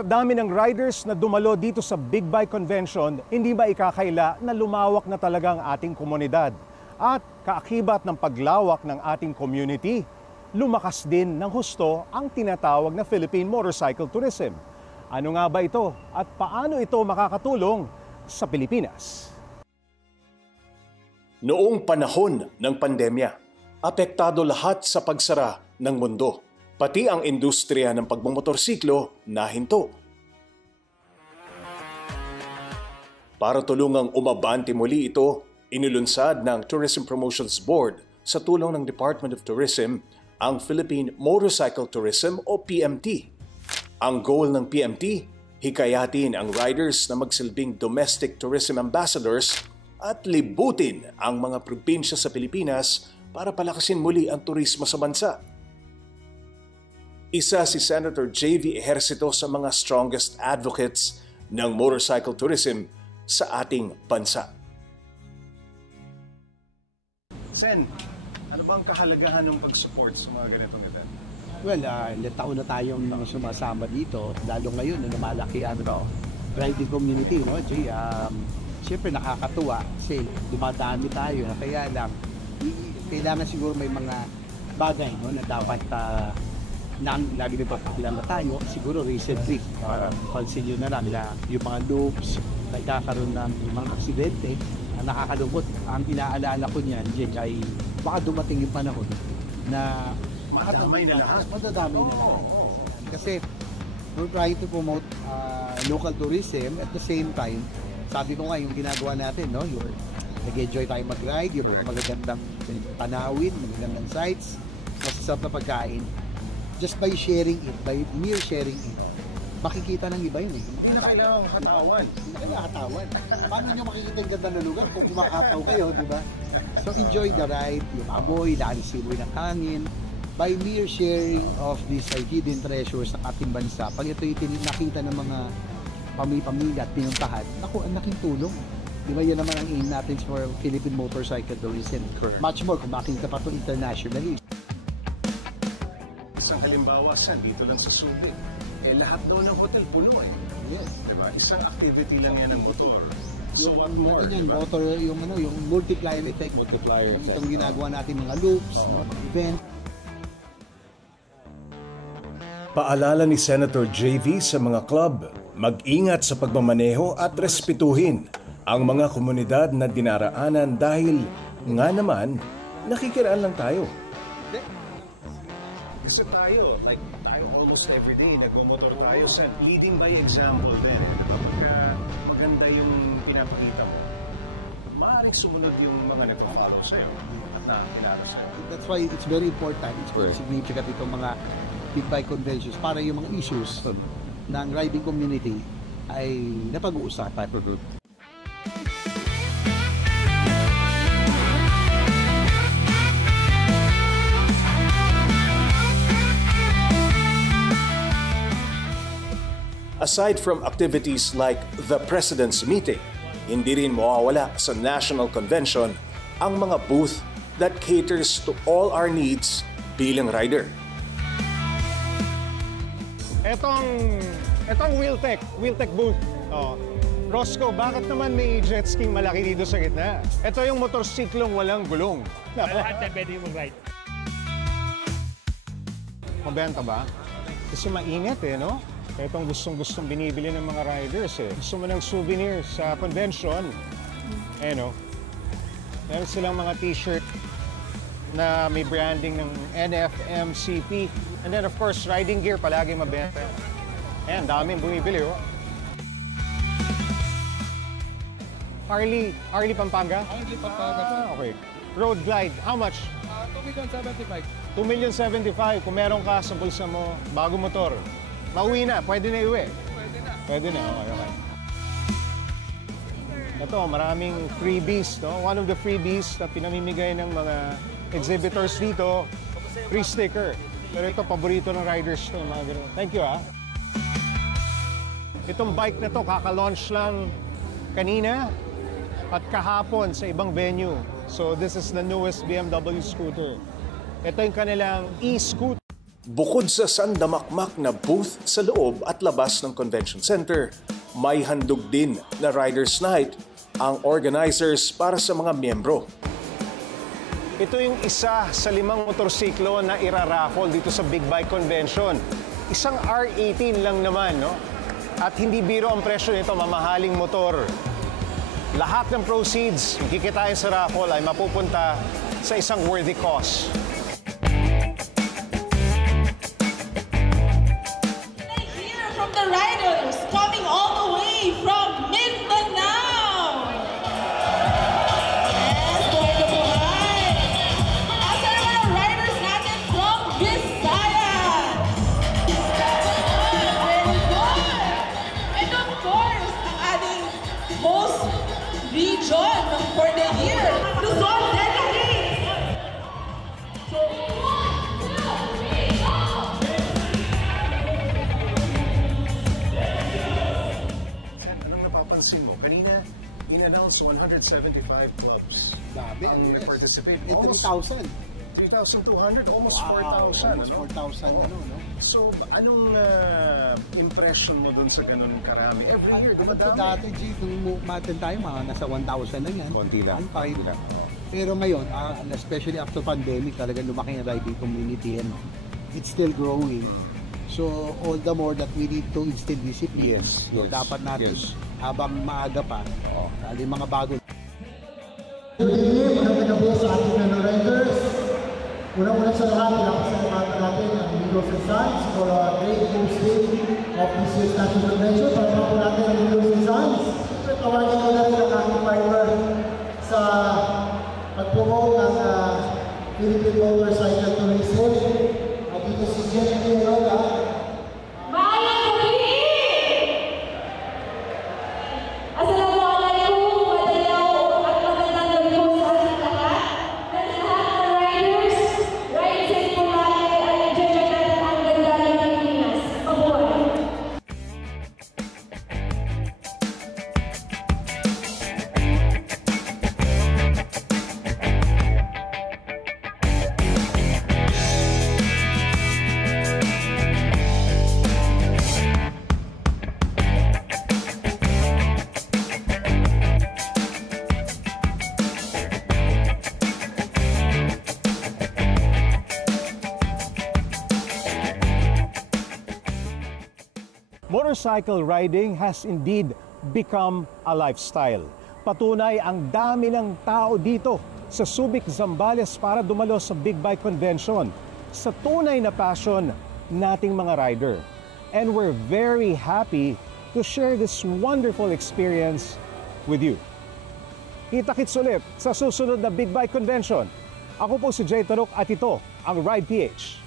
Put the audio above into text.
Sa dami ng riders na dumalo dito sa Big Bike Convention, hindi ba ikakaila na lumawak na talaga ang ating komunidad? At kaakibat ng paglawak ng ating community, lumakas din ng husto ang tinatawag na Philippine Motorcycle Tourism. Ano nga ba ito at paano ito makakatulong sa Pilipinas? Noong panahon ng pandemya, apektado lahat sa pagsara ng mundo. Pati ang industriya ng pagmumotorsiklo nahinto. Para tulungang umabante muli ito, inilunsad ng Tourism Promotions Board sa tulong ng Department of Tourism ang Philippine Motorcycle Tourism o PMT. Ang goal ng PMT, hikayatin ang riders na magsilbing domestic tourism ambassadors at libutin ang mga probinsya sa Pilipinas para palakasin muli ang turismo sa bansa. Isa si Senator J.V. Ejercito sa mga strongest advocates ng motorcycle tourism sa ating bansa. Sen, ano bang kahalagahan ng pag-support sa mga ganitong event? Well, ilang taon na tayong sumasama dito, lalo ngayon na lumalaki ang riding community, no? Siyempre nakakatuwa kasi dumadami tayo na kaya lang kailangan siguro may mga bagay, no, na dapat lagi na papakilala tayo. Siguro recently, pansin nyo na lang na yung mga loops, nagkakaroon ng mga aksidente, nakakalungkot. Ang inaalala ko niyan, Jake, ay baka dumating yung panahon na madamay na lahat. Madadamay na lahat. Kasi we're trying to promote local tourism at the same time, sabi ko nga yung ginagawa natin, no, nag-enjoy tayo mag-ride, yung magagandang tanawin, magagandang sites, masasarap na pagkain. Just by sharing it, by mere sharing it, makikita ng iba yun eh. Hindi na kailangan katawan. Hindi na kailangan katawan. Paano nyo makikita yung ganda ng lugar kung kumakataw kayo, di ba? So enjoy the ride, yung amoy, simoy ng hangin. By mere sharing of these hidden treasures ng ating bansa, pag ito yung nakita ng mga pamilya at pinuntahan, naku, ang laking tulong. Di ba yan naman ang aim natin for Philippine Motorcycle Tourism. Much more kung makikita pa ito internationally. Isang halimbawa, San, dito lang sa Subic. Lahat daw ng hotel puno eh. Yes. Diba? Isang activity lang yan ng motor. So what more? Yan, diba? Motor, yung multiplier effect. Itong ginagawa natin mga loops, event. Paalala ni Senator J.V. sa mga club, mag-ingat sa pagmamaneho at respetuhin ang mga komunidad na dinaraanan dahil nga naman, nakikiraan lang tayo. Kasi tayo almost every day, nagmumotor tayo sa leading by example din. Kapag maganda yung pinapakita mo, maaaring sumunod yung mga nagpa-follow sa'yo at nakakilala sa'yo. That's why it's very important, it's very significant itong mga big bike conventions para yung mga issues ng riding community ay napag-uusapan. Aside from activities like the President's Meeting, hindi rin mawawala sa National Convention ang mga booth that caters to all our needs bilang rider. Etong Wheeltech booth. Roscoe, bakit naman may jet skiing malaki dito sa gitna? Ito yung motorsiklong walang gulong. Lahat na pwede yung mag-ride. Mabenta ba? Kasi mainit eh, no? Itong gustong binibili ng mga riders eh. Gusto mo ng souvenir sa convention. No? Meron silang mga t-shirt na may branding ng NFMCP. And then of course, riding gear palagi mabenta. Ayan, daming bumibili oh. Harley Pampanga? Harley Pampanga. Okay. Road Glide, how much? 2,075,000. 2,075,000 kung meron ka sa bulsa mo, bago motor. Mauwi na, pwede na iuwi. Pwede na, okay. Ito, maraming freebies, no? One of the freebies na pinamimigay ng mga exhibitors dito, free sticker. Pero ito, paborito ng riders to, mga ganun. Thank you, Itong bike na to, kaka-launch lang kanina at kahapon sa ibang venue. So, this is the newest BMW scooter. Ito yung kanilang e-scooter. Bukod sa sandamakmak na booth sa loob at labas ng convention center, may handog din na Riders Night ang organizers para sa mga miyembro. Ito yung isa sa 5 motorsiklo na iraraffle dito sa Big Bike Convention. Isang R18 lang naman, no? At hindi biro ang presyo nito, mamahaling motor. Lahat ng proceeds, kikitain sa raffle ay mapupunta sa isang worthy cause. Hear from the riders coming all the way from Mindanao. Yes, buhay na buhay. Asa naman ang riders natin from Visayas? Very good. And of course, ang ating host region for the year, Luzon Delegates. So, 1, 2, 3, go! Sen, anong napapansin mo? Kanina, in-announce 175 clubs Dami. ang participate. Eh, 3,000. 3,200, almost 4,000. Almost 4,000, Oo. no? So, anong impression mo dun sa ganun karami? Every year, di ba Ano to, dami? dati, G, nung umaten tayo, mga nasa 1,000 lang yan. Konti lang. 1,500 lang. Pero ngayon, especially after pandemic, talagang lumaki ang riding community and it's still growing. So, all the more that we need to instill discipline. Yes, So, yes, dapat natin, yes. habang maaga pa, lalo yung mga bago. Good evening, magandang gabi sa ating fellow riders. Unang-una sa lahat, pinapasalamatan natin ang Amigos and Sons for a great hosting of this year's National Convention. Para po natin ang Amigos and Sons. Siyempre, tawagin ko na rin ang aking partner sa pag-promote ng Philippine Motorcycle Tourism. At dito si Jen Quiroga. Mayang gabi! Assalamualaikum, madayaw at magandang gabi po sa ating lahat. At sa lahat ng riders, ride safe po lagi at enjoy natin ang ganda ng Pilipinas. Mabuhay! Motorcycle riding has indeed become a lifestyle. Patunay ang dami ng tao dito sa Subic, Zambales para dumalo sa Big Bike Convention sa tunay na passion nating mga rider. And we're very happy to share this wonderful experience with you. Kita-kits ulit sa susunod na Big Bike Convention. Ako po si Jay Taruk at ito ang Ride PH.